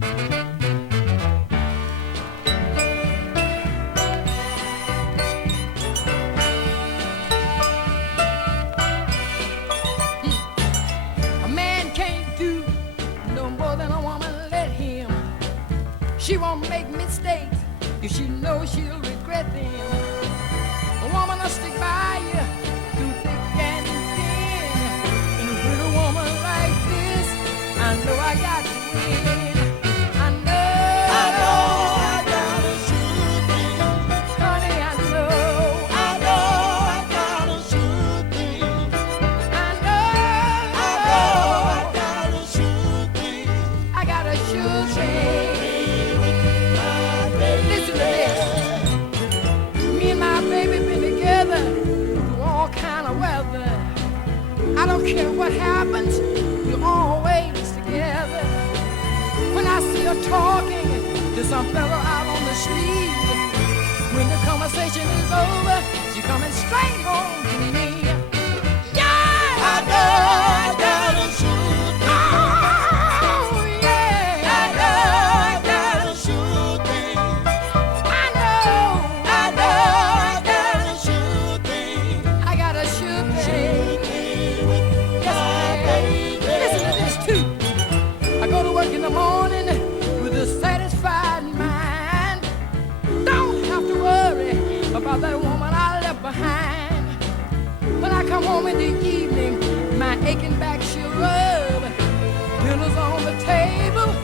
A man can't do no more than a woman let him. She won't make mistakes if she knows she'll regret them. A woman will stick by you through thick and thin. And with a woman like this, I know I got to win. I know I gotta shoot things. Honey, I know I gotta shoot things. I gotta shoot things. I gotta shoot things. Listen to this. Me and my baby been together through all kind of weather. I don't care what happens, we're always together. When I see her talking to some fellow out on the street, when the conversation is over, she coming straight home to me. Yeah, I gotta shoot things. Oh, yeah, I gotta shoot things. I gotta shoot things. I gotta shoot things. Yes, baby. Listen to this too. I go to work in the morning with a satisfied mind. Don't have to worry about that woman I left behind. When I come home in the evening, my aching back she'll rub. Dinner's on the table,